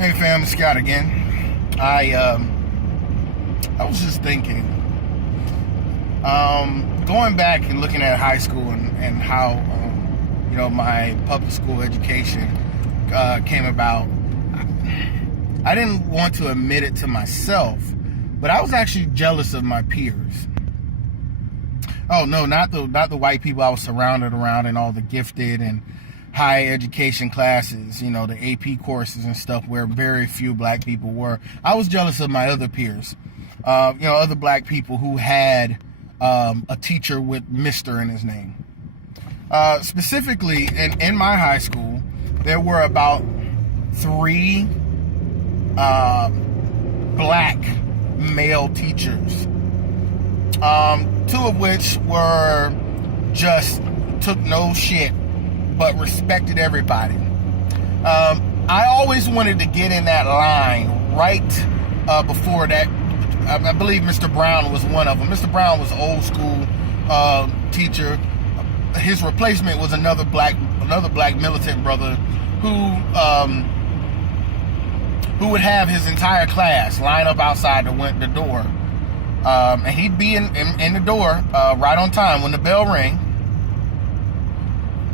Hey fam, it's Scott again. I was just thinking, going back and looking at high school and how my public school education came about. I didn't want to admit it to myself, but I was actually jealous of my peers. Oh no, not the white people I was surrounded around in all the gifted and high education classes, the AP courses and stuff where very few black people were. I was jealous of my other peers, other black people who had a teacher with Mr. in his name. Specifically, in my high school, there were about 3 black male teachers, 2 of which were just took no shit but respected everybody. I always wanted to get in that line right before that. I believe Mr. Brown was one of them. Mr. Brown was an old school teacher. His replacement was another black militant brother who would have his entire class line up outside the door. And he'd be in the door right on time when the bell rang.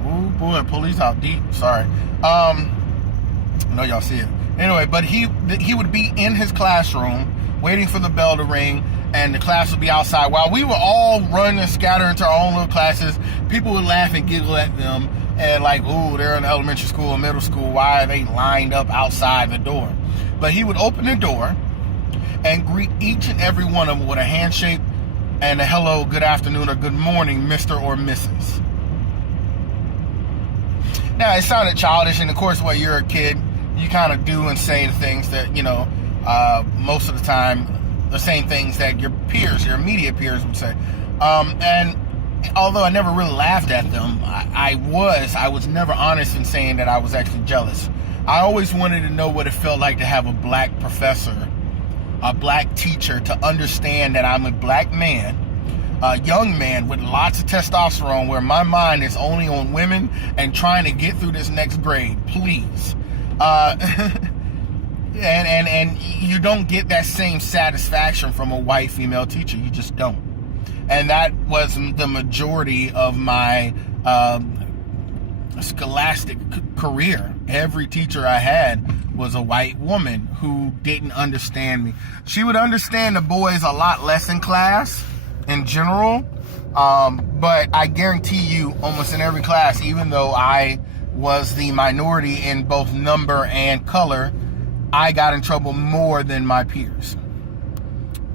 Oh boy, police out deep. Sorry. I know y'all see it. Anyway, but he would be in his classroom waiting for the bell to ring, and the class would be outside. While we were all run and scatter into our own little classes, people would laugh and giggle at them and like, ooh, they're in elementary school or middle school. Why are they lined up outside the door? But he would open the door and greet each and every one of them with a handshake and a hello, good afternoon, or good morning, Mr. or Mrs. Now, it sounded childish, and of course, when you're a kid, you kind of do and say the things that, most of the time, the same things that your immediate peers would say. And although I never really laughed at them, I was never honest in saying that I was actually jealous. I always wanted to know what it felt like to have a black professor, a black teacher, to understand that I'm a black man, a young man with lots of testosterone, where my mind is only on women and trying to get through this next grade, please. And you don't get that same satisfaction from a white female teacher. You just don't. And that was the majority of my scholastic career. Every teacher I had was a white woman who didn't understand me. She would understand the boys a lot less in class in general, but I guarantee you, almost in every class, even though I was the minority in both number and color, I got in trouble more than my peers.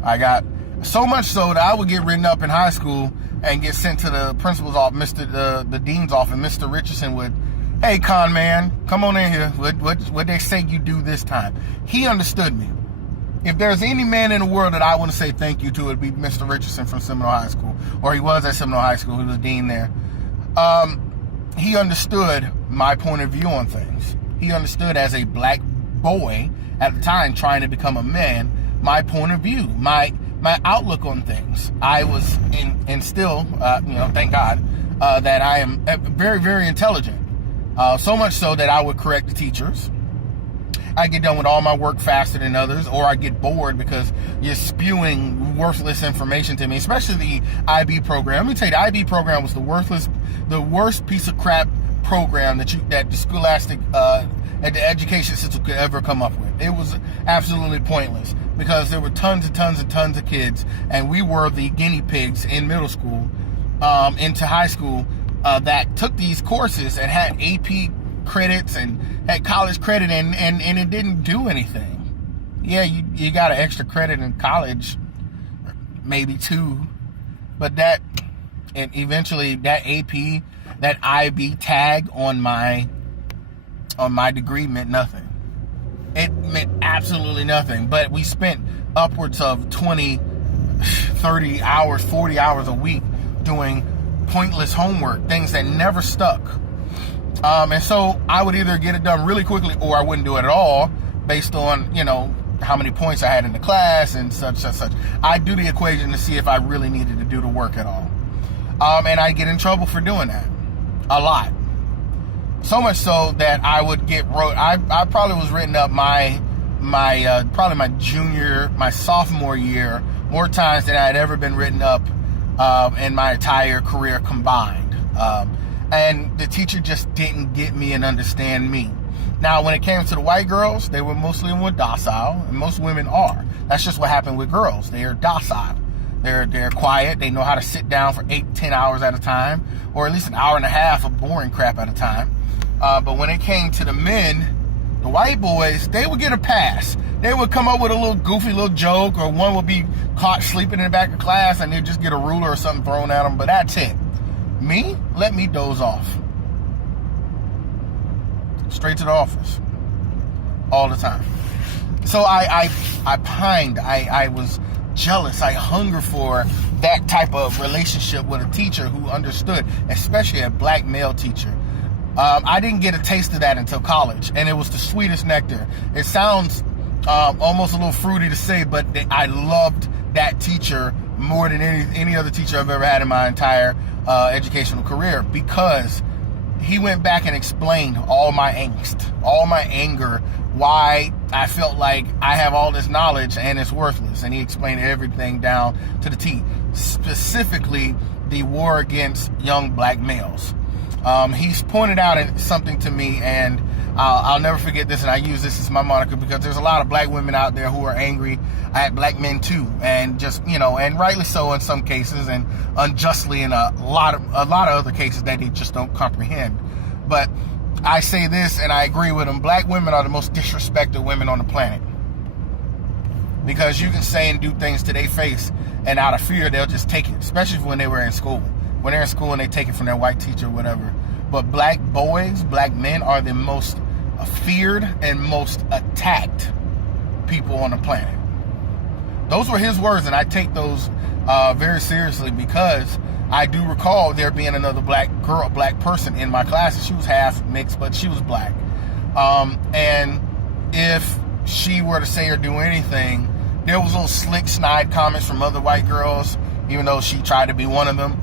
I got so much so that I would get written up in high school and get sent to the principal's office, the dean's office. Mr. Richardson would, hey, con man, come on in here. What they say you do this time? He understood me. If there's any man in the world that I want to say thank you to, it'd be Mr. Richardson from Seminole High School, or he was at Seminole High School. He was dean there. He understood my point of view on things. He understood, as a black boy at the time trying to become a man, my point of view, my outlook on things. I was and still, thank God, that I am very, very intelligent. So much so that I would correct the teachers. I get done with all my work faster than others, or I get bored because you're spewing worthless information to me, especially the IB program. Let me tell you, the IB program was the worst piece of crap program that the scholastic, that the education system could ever come up with. It was absolutely pointless because there were tons and tons and tons of kids, and we were the guinea pigs in middle school, into high school, that took these courses and had AP credits and had college credit, and it didn't do anything. Yeah, you got an extra credit in college, maybe 2, but eventually that AP, that IB tag on my degree meant nothing. It meant absolutely nothing. But we spent upwards of 20, 30 hours, 40 hours a week doing pointless homework, things that never stuck. And so I would either get it done really quickly, or I wouldn't do it at all, based on, how many points I had in the class and such. I'd do the equation to see if I really needed to do the work at all. And I get in trouble for doing that. A lot. So much so that I would get wrote. I probably was written up probably my sophomore year more times than I had ever been written up in my entire career combined. And the teacher just didn't get me and understand me. Now, when it came to the white girls, they were mostly docile, and most women are. That's just what happened with girls. They are docile. They're quiet. They know how to sit down for 8-10 hours at a time, or at least an hour and a half of boring crap at a time. But when it came to the men, the white boys, they would get a pass. They would come up with a little goofy little joke, or one would be caught sleeping in the back of class and they'd just get a ruler or something thrown at them, but that's it. Me, let me doze off. Straight to the office. All the time. So I pined. I was jealous. I hunger for that type of relationship with a teacher who understood, especially a black male teacher. I didn't get a taste of that until college, and it was the sweetest nectar. It sounds almost a little fruity to say, but I loved that teacher more than any other teacher I've ever had in my entire educational career, because he went back and explained all my angst, all my anger, why I felt like I have all this knowledge and it's worthless. And he explained everything down to the T, specifically the war against young black males. He's pointed out something to me, and I'll never forget this, and I use this as my moniker because there's a lot of black women out there who are angry at black men too, and just, and rightly so in some cases, and unjustly in a lot of other cases that they just don't comprehend. But I say this, and I agree with them: black women are the most disrespected women on the planet, because you can say and do things to their face, and out of fear they'll just take it, especially when they were in school. When they're in school and they take it from their white teacher or whatever. But black boys, black men are the most feared and most attacked people on the planet. Those were his words, and I take those very seriously, because I do recall there being another black person in my class. She was half mixed, but she was black. And if she were to say or do anything, there was little slick, snide comments from other white girls, even though she tried to be one of them.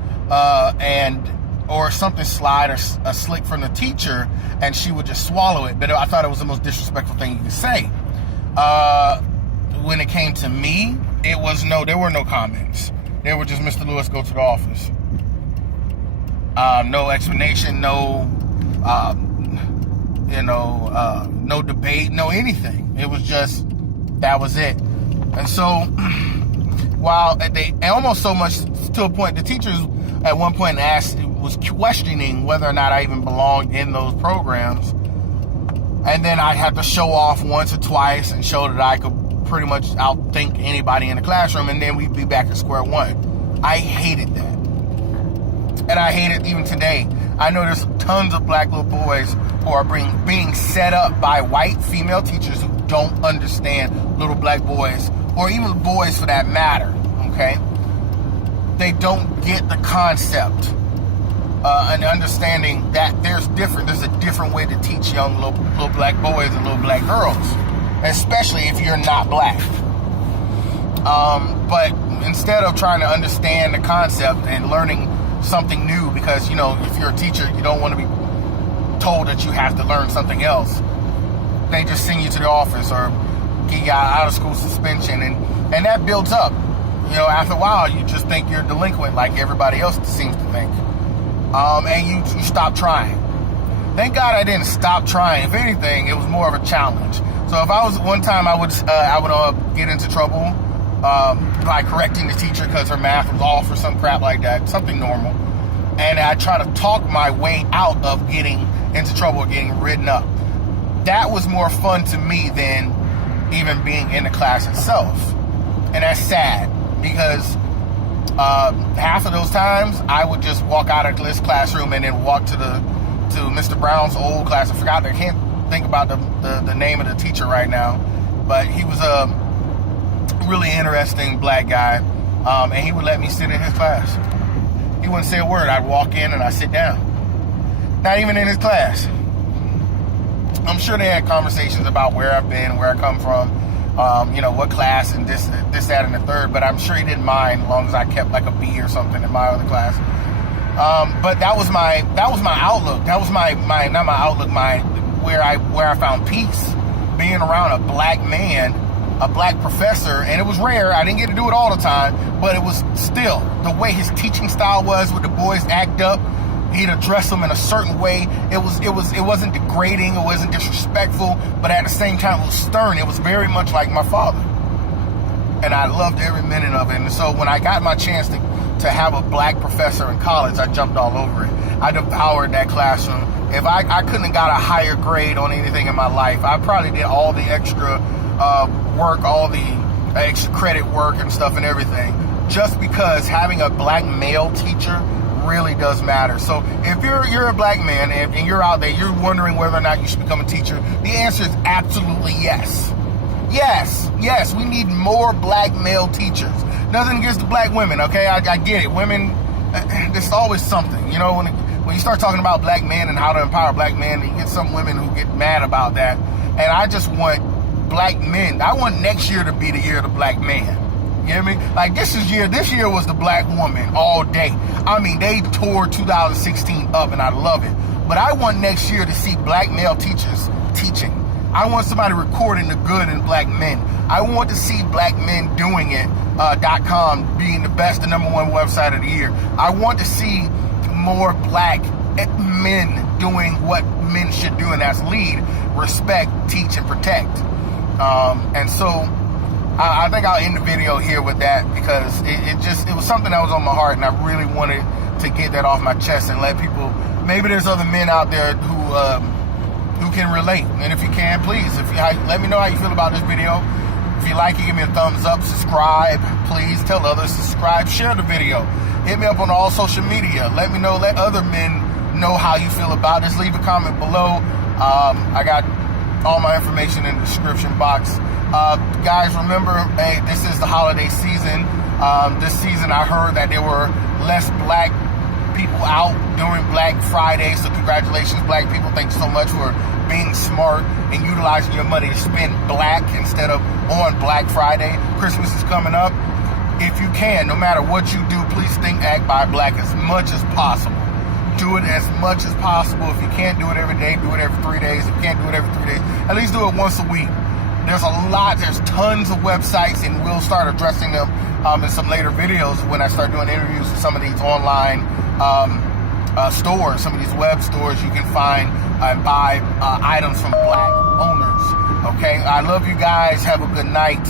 Or something slide or a slick from the teacher, and she would just swallow it. But I thought it was the most disrespectful thing you could say. When it came to me, there were no comments. They were just, Mr. Lewis, go to the office. No explanation, no debate, no anything. It was just, that was it. And so, while they almost so much to a point, the teachers at one point was questioning whether or not I even belonged in those programs. And then I'd have to show off once or twice and show that I could pretty much outthink anybody in the classroom, and then we'd be back at square one. I hated that. And I hate it even today. I know there's tons of black little boys who are being set up by white female teachers who don't understand little black boys, or even boys for that matter, okay? They don't get the concept and understanding that there's a different way to teach young little black boys and little black girls, especially if you're not black. But instead of trying to understand the concept and learning something new, because, if you're a teacher, you don't want to be told that you have to learn something else. They just send you to the office or get you out of school suspension, and that builds up. After a while, you just think you're delinquent like everybody else seems to think. And you stop trying. Thank God I didn't stop trying. If anything, it was more of a challenge. So if I was, one time I would get into trouble by correcting the teacher because her math was off or some crap like that, something normal. And I try to talk my way out of getting into trouble or getting written up. That was more fun to me than even being in the class itself. And that's sad, because half of those times I would just walk out of this classroom and then walk to Mr. Brown's old class. I can't think about the name of the teacher right now, but he was a really interesting black guy, and he would let me sit in his class. He wouldn't say a word. I'd walk in and I'd sit down. Not even in his class. I'm sure they had conversations about where I've been, where I come from, what class, and this, that, and the third, but I'm sure he didn't mind as long as I kept like a B or something in my other class. But that was my outlook. That was my not my outlook, my where I found peace, being around a black man, a black professor. And it was rare. I didn't get to do it all the time, but it was still the way his teaching style was, with the boys act up. He'd address them in a certain way. It wasn't degrading, it wasn't disrespectful, but at the same time it was stern. It was very much like my father. And I loved every minute of it. And so when I got my chance to have a black professor in college, I jumped all over it. I devoured that classroom. If I couldn't have got a higher grade on anything in my life, I probably did all the extra work, all the extra credit work and stuff and everything, just because having a black male teacher really does matter. So if you're a black man and you're out there, you're wondering whether or not you should become a teacher, the answer is absolutely yes. Yes, we need more black male teachers. Nothing against the black women, okay? I get it. Women, there's always something. You know, when you start talking about black men and how to empower black men, you get some women who get mad about that. And I just want black men. I want next year to be the year of the black man. You hear me? Like this year was the black woman all day. I mean, they tore 2016 up and I love it. But I want next year to see black male teachers teaching. I want somebody recording the good in black men. I want to see blackmendoingit.com being the best, the number one website of the year. I want to see more black men doing what men should do, and that's lead, respect, teach, and protect. And so I think I'll end the video here with that, because it was something that was on my heart, and I really wanted to get that off my chest and let people, maybe there's other men out there who can relate. And if you can, please, let me know how you feel about this video. If you like it, give me a thumbs up, subscribe, please tell others, subscribe, share the video, hit me up on all social media, let me know, let other men know how you feel about this, leave a comment below. I got all my information in the description box. Guys, remember, hey, this is the holiday season. This season I heard that there were less black people out during Black Friday, so congratulations, black people. Thanks so much for being smart and utilizing your money to spend black instead of on Black Friday. Christmas is coming up. If you can, no matter what you do, please think, act, buy black as much as possible. Do it as much as possible. If you can't do it every day, do it every 3 days. If you can't do it every 3 days, at least do it once a week. There's tons of websites, and we'll start addressing them in some later videos when I start doing interviews with some of these online stores, some of these web stores. You can find and buy items from black owners. Okay, I love you guys. Have a good night.